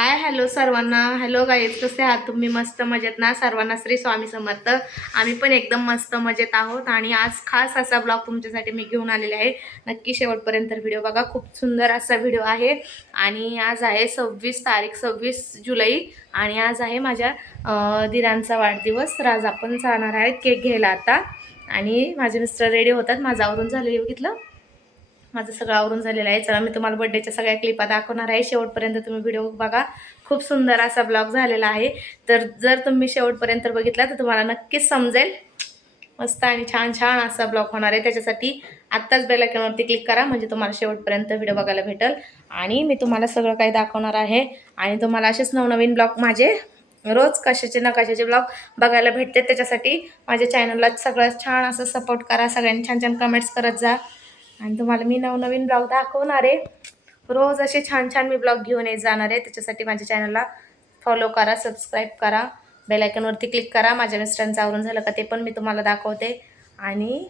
Hi hello सर्वांना. Hello guys, कसे आहात तुम्ही? मस्त मजेत ना? सर्वांना श्री स्वामी समर्थ. आम्ही पण एकदम मस्त मजेत आहोत आणि आज खास असा ब्लॉग तुमच्यासाठी मी घेऊन आलेले आहे. नक्की शेवटपर्यंत व्हिडिओ बघा, खूप सुंदर असा व्हिडिओ आहे. आणि आज आहे 26 जुलै आणि आज आहे माझ्या दिरांचा वाढदिवस. तर आज आपण जाणार आहे केक घ्यायला आता. आणि माझे मिस्टर रेडी होतात. माझं आवरून झालं, बघितलं माझं सगळं आवरून झालेलं आहे. चला मी तुम्हाला बर्थडेच्या सगळ्या क्लिपा दाखवणार आहे. शेवटपर्यंत तुम्ही व्हिडिओ बघा, खूप सुंदर असा ब्लॉग झालेला आहे. तर जर तुम्ही शेवटपर्यंत बघितला तर तुम्हाला नक्कीच समजेल. मस्त आणि छान छान असा ब्लॉग होणार आहे. त्याच्यासाठी आत्ताच बेल आयकॉनवरती क्लिक करा, म्हणजे तुम्हाला शेवटपर्यंत व्हिडिओ बघायला भेटेल. आणि मी तुम्हाला सगळं काही दाखवणार आहे. आणि तुम्हाला असेच नवनवीन ब्लॉग माझे रोज कशाचे ना कशाचे ब्लॉग बघायला भेटते. त्याच्यासाठी माझ्या चॅनलला सगळं छान असं सपोर्ट करा. सगळ्यांनी छान छान कमेंट्स करत जा. आणि तुम्हाला मी नवनवीन ब्लॉग दाखवणार आहे. रोज असे छान छान मी ब्लॉग घेऊन येत जाणार आहे. त्याच्यासाठी माझ्या चॅनलला फॉलो करा, सबस्क्राईब करा, बेल आयकॉनवरती क्लिक करा. माझ्या मिस्टरांचं आवरून झालं का ते पण मी तुम्हाला दाखवते. आणि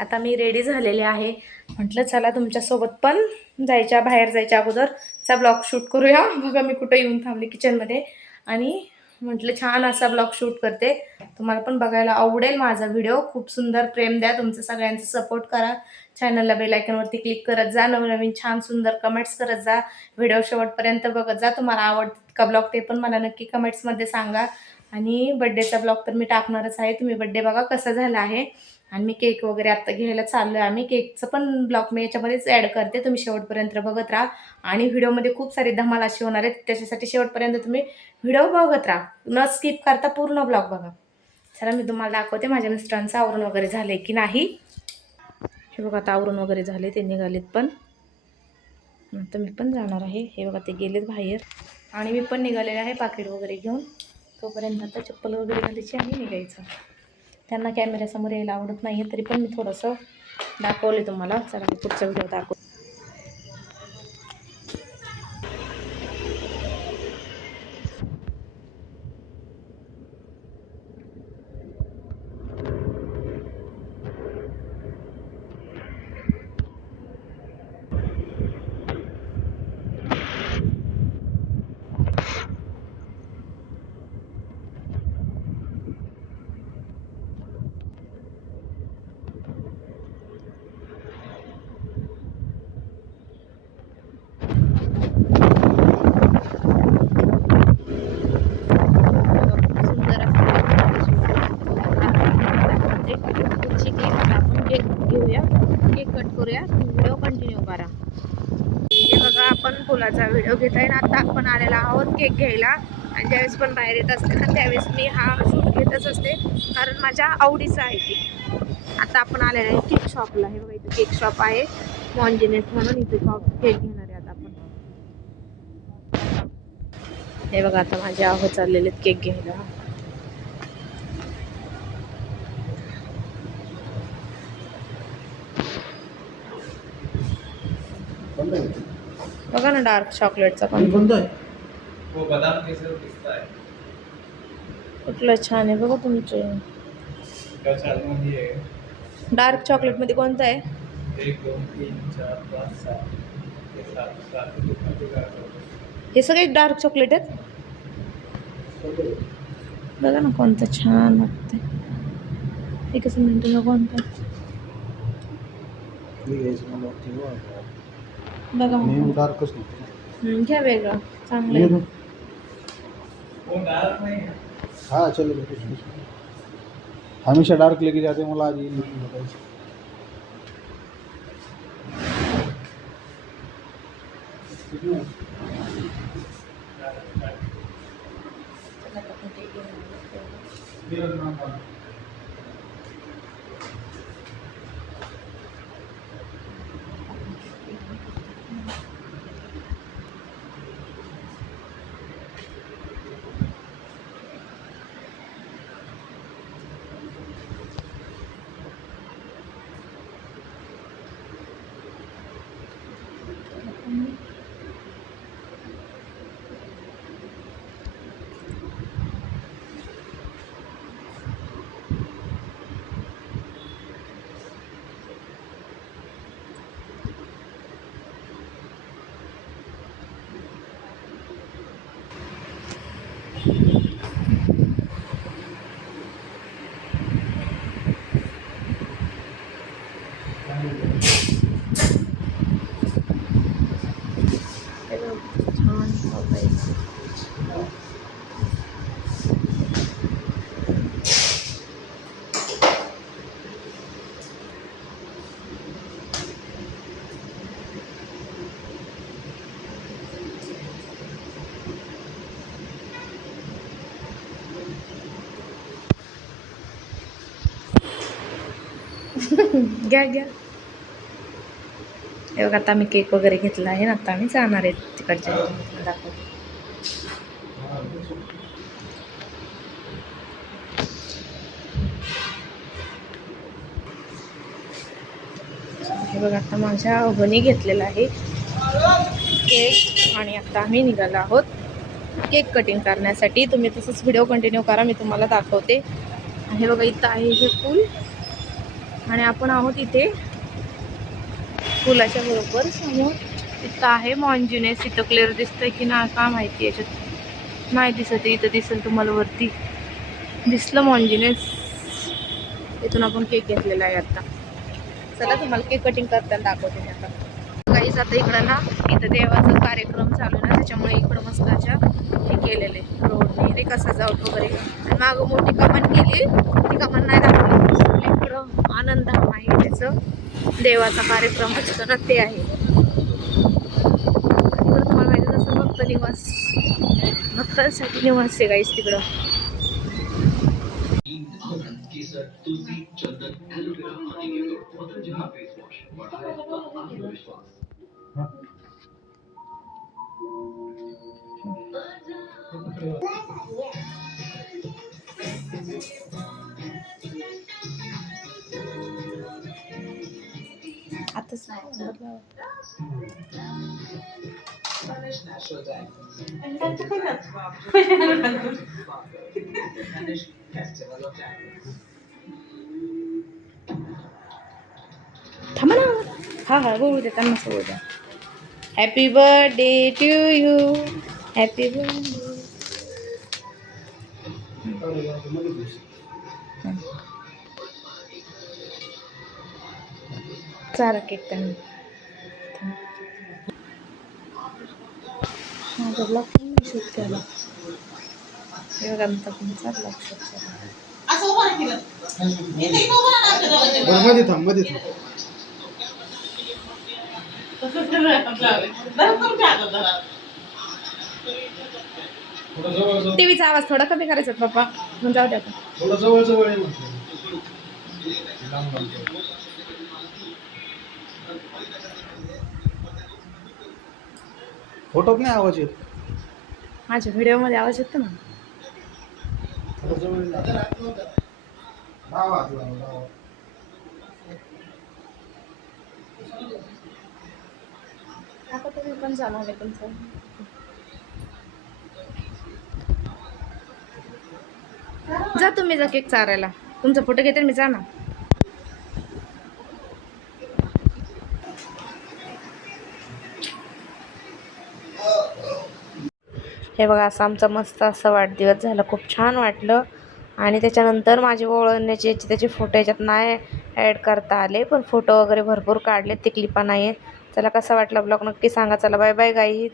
आता मी रेडी झालेले आहे. म्हटलं चला तुमच्यासोबत पण बाहेर जायच्या अगोदरचा ब्लॉग शूट करूया. बघा मी कुठं येऊन थांबले किचनमध्ये. आणि म्हटलं छान असा ब्लॉग शूट करते, तुम्हाला पण बघायला आवडेल माझा व्हिडिओ. खूप सुंदर प्रेम द्या, तुमचं सगळ्यांचं सपोर्ट करा. चॅनलला बेल आयकॉनवरती क्लिक करत जा, नवनवीन छान सुंदर कमेंट्स करत जा. व्हिडिओ शेवटपर्यंत बघत जा. तुम्हाला आवडतं का ब्लॉग ते पण मला नक्की कमेंट्समध्ये सांगा. आणि बड्डेचा ब्लॉग तर मी टाकणारच आहे. तुम्ही बड्डे बघा कसा झाला आहे. आणि मी केक वगैरे आत्ता घ्यायला चाललो आहे. आम्ही केकचं पण ब्लॉग मी याच्यामध्येच ॲड करते, तुम्ही शेवटपर्यंत बघत राहा. आणि व्हिडिओमध्ये खूप सारी धमाल अशी होणार आहे, त्याच्यासाठी शेवटपर्यंत तुम्ही व्हिडिओ बघत राहा, न स्किप करता पूर्ण ब्लॉग बघा. चला मी तुम्हाला दाखवते माझ्या मिस्टरांचं आवरून वगैरे झाले की नाही. हे बघा आता आवरून वगैरे झाले, ते निघालेत पण. तर मी पण जाणार आहे. हे बघा ते गेलेत बाहेर आणि मी पण निघालेले आहे पाकिट वगैरे घेऊन. तोपर्यंत आता चप्पल वगैरे घालायची आणि निघायचं. त्यांना कॅमेऱ्यासमोर यायला आवडत नाही, तरी पण मी थोडंसं दाखवले तुम्हाला. चला मी पुढचा व्हिडिओ दाखव. घेऊया, केक कट करूया, व्हिडिओ कंटिन्यू करा. हे बघा आपण फुलाचा व्हिडिओ घेत आहे ना. आता आपण आलेला आहोत केक घ्यायला. आणि ज्यावेळेस पण बाहेर येत असते ना त्यावेळेस मी हा शूट घेतच असते, कारण माझ्या आवडीचं आहे ते. आता आपण आलेलं आहे केक शॉपला. हे बघा इथे केक शॉप आहे मॉन्जिनेस म्हणून, इथे केक घेणार आहे आता आपण. हे बघा आता माझे आहो चाललेले केक घ्यायला. बघा ना डार्क चॉकलेटचा पण कुठलं छान आहे बघा तुमचे. डार्क चॉकलेट मध्ये कोणतं आहे? 1 2 3 4 5 6 हे सगळे डार्क चॉकलेट आहेत. बघा ना कोणतं छान वाटतंय. एकच मिनिट, कोणतं बघा घ्या वेगळं चांगलं. हाँ चलो हमेशा डार्क लेके जाते हैं, मला आज छान बघायचं. घ्या घ्या. हे बघा आता मी केक वगैरे घेतला आहे ना, आता आम्ही जाणार आहे तिकडच्या ह्याच्यामध्ये दाखवते. हे बघा आता माझ्या अवनी घेतलेला आहे केक आणि आता आम्ही निघालो आहोत केक कटिंग करण्यासाठी. तुम्ही तसंच व्हिडिओ कंटिन्यू करा, मी तुम्हाला दाखवते. हे बघा इथं आहे हे फूल आणि आपण आहोत इथे फुलाच्या बरोबर समोर. इथं आहे मॉन्जिनेस. इथं क्लिअर दिसतंय की ना का माहिती, याच्यात नाही दिसत. इथं दिसेल तुम्हाला, वरती दिसलं मॉन्जिनेस. इथून आपण केक घेतलेला आहे आता. चला तुम्हाला केक कटिंग करताना दाखवते मी आता. काहीच आता इकडं ना इथं देवाचा कार्यक्रम चालू आहे ना, त्याच्यामुळे इकडं मस्त अशा हे केलेले रोडने नाही का सजावट वगैरे. आणि मागं मोठी कमान केली, ती कमान नाही दाखवली. इकडं आनंदधाम आहे, त्याचं देवाचा कार्यक्रम असतो ना ते आहे. तिकडं तुम्हाला माहिती असं भक्त निवास, भक्तांसाठी निवास आहे गाईस तिकडं. आताच थांबा ना. हा हा बोलू दे त्यांना, बोलू द्या. Happy birthday to you, happy birthday. चारा केक त्यांनी माझा ब्लॉग पण शूट केला. हे बघा तुमचा ब्लॉग शूट केला. मध्ये थांब, मध्ये थांब. टीव्हीचा आवाज थोडा कमी करायचा पप्पा, मग जाऊ द्या. थोडं जवळ जवळ आहे म्हटलं. फोटोत नाही आवाज येत. माझ्या व्हिडिओमध्ये आवाज येतो ना. थोडं जवळ आता तुम्ही पण जाणार आहे तुमचं. जा तुम्ही, जा केक चारायला. तुमचा फोटो घेते मी, जा ना. हे बघा असं आमचा मस्त असा वाढदिवस झाला, खूप छान वाटलं. आणि त्याच्यानंतर माझे ओळखण्याचे याचे त्याचे फोटो याच्यात नाही ॲड करता आले, पण फोटो वगैरे भरपूर काढले, ते क्लिपा नाही आहे. चला कसा वाटला ब्लॉग नक्की सांगा. चला बाय बाय गाईज.